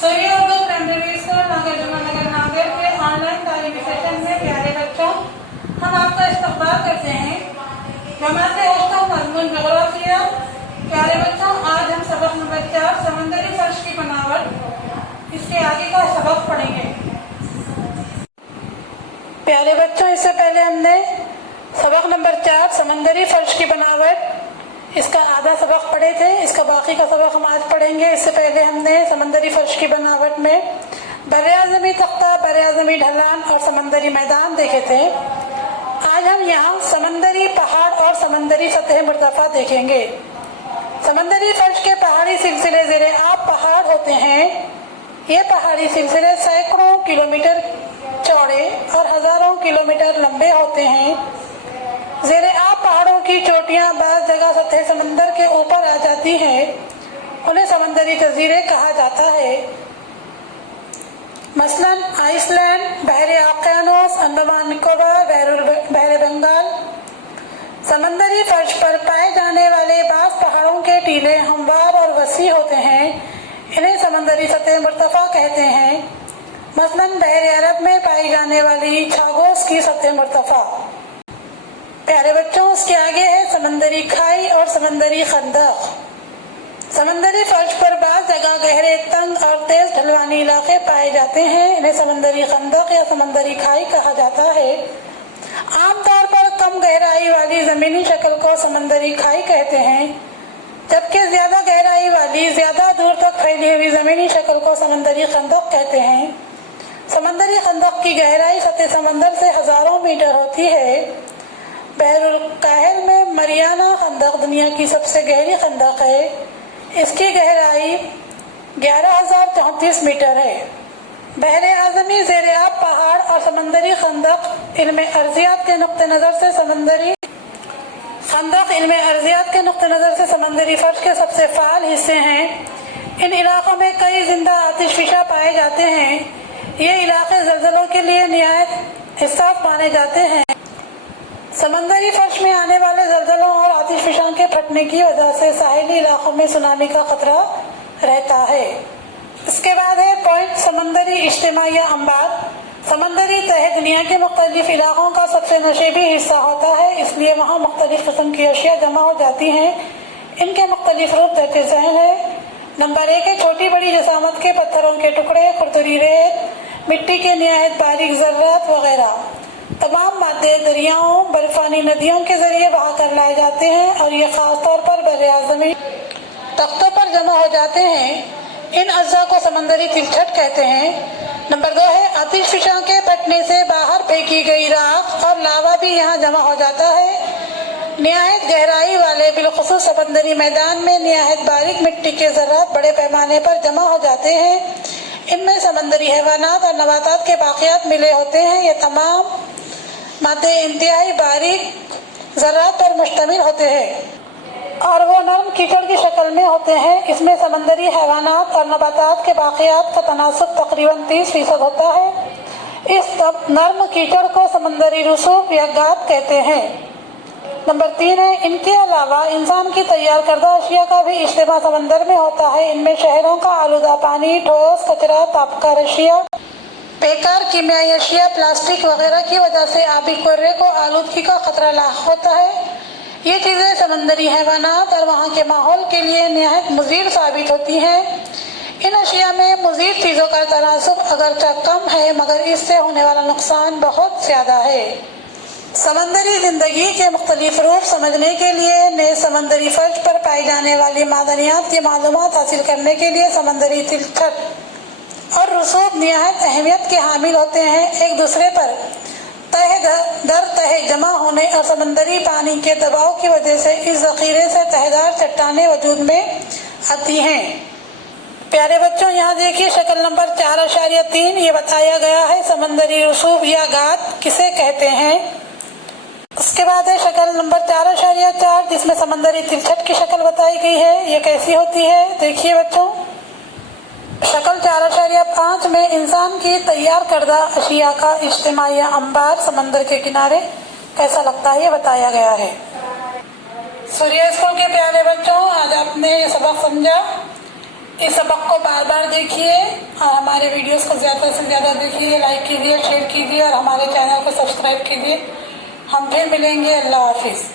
सूर्य Urdu primary school Nagal Jamunanagar Nagal के online तालीमी session में प्यारे बच्चों, हम आपका इस्तकबाल करते हैं। जमात उर्दू मज़मून जोग्राफिया। प्यारे बच्चों, आज हम सबक नंबर 4 समंदरी फर्श की बनावट, इसके आगे का सबक पढ़ेंगे। प्यारे बच्चों, इससे पहले हमने सबक नंबर 4 समंदरी फर्श की बनावट, इसका आधा सबक पढ़े थे। इसका बाकी का सबक हम आज पढ़ेंगे। इससे पहले हमने समंदरी फर्श की बनावट में बर्रे-आज़मी तख्ता, बर्रे-आज़मी ढलान और समंदरी मैदान देखे थे। आज हम यहाँ समंदरी पहाड़ और समंदरी सतह मुर्तफा देखेंगे। समंदरी फर्श के पहाड़ी सिलसिले ज़ेरे आब पहाड़ होते हैं। ये पहाड़ी सिलसिले सैकड़ों किलोमीटर चौड़े और हजारों किलोमीटर लंबे होते हैं। ज़ेरे आब पहाड़ों की चोटियां बाज़ जगह सतह समंदर के ऊपर आ जाती हैं, उन्हें समंदरी जजीरे कहा जाता है। मसलन आइसलैंड, बहरे ओकियानूस, अंडमान निकोबार, बहरे बंगाल। समंदरी फर्श पर पाए जाने वाले बाज़ पहाड़ों के टीले हमवार और वसी होते हैं, इन्हें समंदरी सतह मुर्तफा कहते हैं। मसलन बहरे अरब में पाई जाने वाली छागोस की सतह मुर्तफा। प्यारे बच्चों, उसके आगे है समंदरी खाई और समंदरी खंदक। समंदरी फर्श पर बाज़ जगह गहरे, तंग और तेज ढलवानी इलाके पाए जाते हैं, इन्हें समंदरी खंदक या समंदरी खाई कहा जाता है। आमतौर पर कम गहराई वाली जमीनी शक्ल को समंदरी खाई कहते हैं, जबकि ज्यादा गहराई वाली, ज्यादा दूर तक फैली हुई जमीनी शक्ल को समंदरी खंदक कहते हैं। समंदरी खंदक की गहराई सतह समंदर से हजारों मीटर होती है। बहरुल काहिल में मरियाना खंदक दुनिया की सबसे गहरी खंदक है। इसकी गहराई 11,034 मीटर है। बहरे आज़मी, ज़ेरे आब पहाड़ और समंदरी खंदक इल्म अर्जियात के नुक्ते नज़र से समंदरी फर्श के सबसे फाल हिस्से हैं। इन इलाकों में कई जिंदा आतिशफिशा पाए जाते हैं। ये इलाके ज़लज़लों के लिए निहायत हिस्सास माने जाते हैं। समंदरी फर्श में आने वाले ज़लज़लों और आतिशफिशां के फटने की वजह से साहिली इलाकों में सुनामी का खतरा रहता है। इसके बाद है पॉइंट समंदरी इज्तिमा या अंबार। समंदरी तह दुनिया के मुख्तलिफ इलाकों का सबसे नशेबी हिस्सा होता है, इसलिए वहाँ मुख्तलिफ किस्म की अशिया जमा हो जाती हैं। इनके मुख्तलिफ रूप दर्ज ज़हन है। नंबर 1 है छोटी बड़ी जसामत के पत्थरों के टुकड़े, खुरदुरी रेत, मिट्टी के निहायत बारीक ज़र्रात वगैरह। तमाम मादे दरियाओं, बर्फानी नदियों के जरिए बहा कर लाए जाते हैं और ये खास तौर पर बर्रे-आज़मी तख्तों पर जमा हो जाते हैं। इन अज्जा को समंदरी तिलछट कहते हैं। नंबर 2 है आतिशफिशां के फटने से बाहर फेंकी गई राख और लावा भी यहाँ जमा हो जाता है। निहायत गहराई वाले बिलखुसूस समंदरी मैदान में निहायत बारीक मिट्टी के ज़र्रात बड़े पैमाने पर जमा हो जाते हैं। इनमें समंदरी हैवानात और नबातात के बाक़ियात मिले होते हैं। ये तमाम मादे इंतहाई बारीक ज़र्रात पर मुश्तमिल होते हैं और वो नरम कीचड़ की शक्ल में होते हैं। इसमें समंदरी हैवानात और नबातात के बाक़ियात का तनासुब तकरीबन 30% होता है। इस नरम कीचड़ को समंदरी रसूब या गाद कहते हैं। नंबर 3 है इनके अलावा इंसान की तैयार करदा अशिया का भी इस्तेमाल समंदर में होता है। इनमें शहरों का आलूदा पानी, ठोस कचरा, तापकार अशिया, बेकार कीमियाई अशिया, प्लास्टिक वगैरह की वजह से आबी कुर्रे को आलूदगी का खतरा लाक होता है। ये चीज़ें समंदरी हैवानात और वहाँ के माहौल के लिए निहायत मुज़ीर साबित होती हैं। इन अशिया में मुज़ीद चीज़ों का तनासुब अगरचा कम है, मगर इससे होने वाला नुकसान बहुत ज़्यादा है। समंदरी ज़िंदगी के मुख्तलिफ रूप समझने के लिए ने समंदरी फर्श पर पाई जाने वाली मादनियात की मालूमात हासिल करने के लिए समंदरी तिलछट और रसूब निहायत अहमियत के हामिल होते हैं। एक दूसरे पर तह जमा होने और समंदरी पानी के दबाव की वजह से इस ज़ख़ीरे से तहदार चट्टानें वजूद में आती हैं। प्यारे बच्चों, यहाँ देखिए शक्ल नंबर 4.3 ये बताया गया है समंदरी रसूब या गाद किसे कहते हैं। उसके बाद है शक्ल नंबर 4.4 जिसमें समंदरी तिलछट की शक्ल बताई गई है। ये कैसी होती है देखिए बच्चों। शक्ल 4.5 में इंसान की तैयार करदा अशिया का इज्तिमा या अंबार समंदर के किनारे कैसा लगता है ये बताया गया है। सूर्य स्कूल के प्यारे बच्चों, आज आपने ये सबक समझा। اس سبق کو بار بار دیکھیے اور ہمارے ویڈیوز کو زیادہ سے زیادہ دیکھیے، لائک کیجیے، شیئر کیجیے اور ہمارے چینل کو سبسکرائب کیجیے۔ ہم پھر ملیں گے۔ اللہ حافظ۔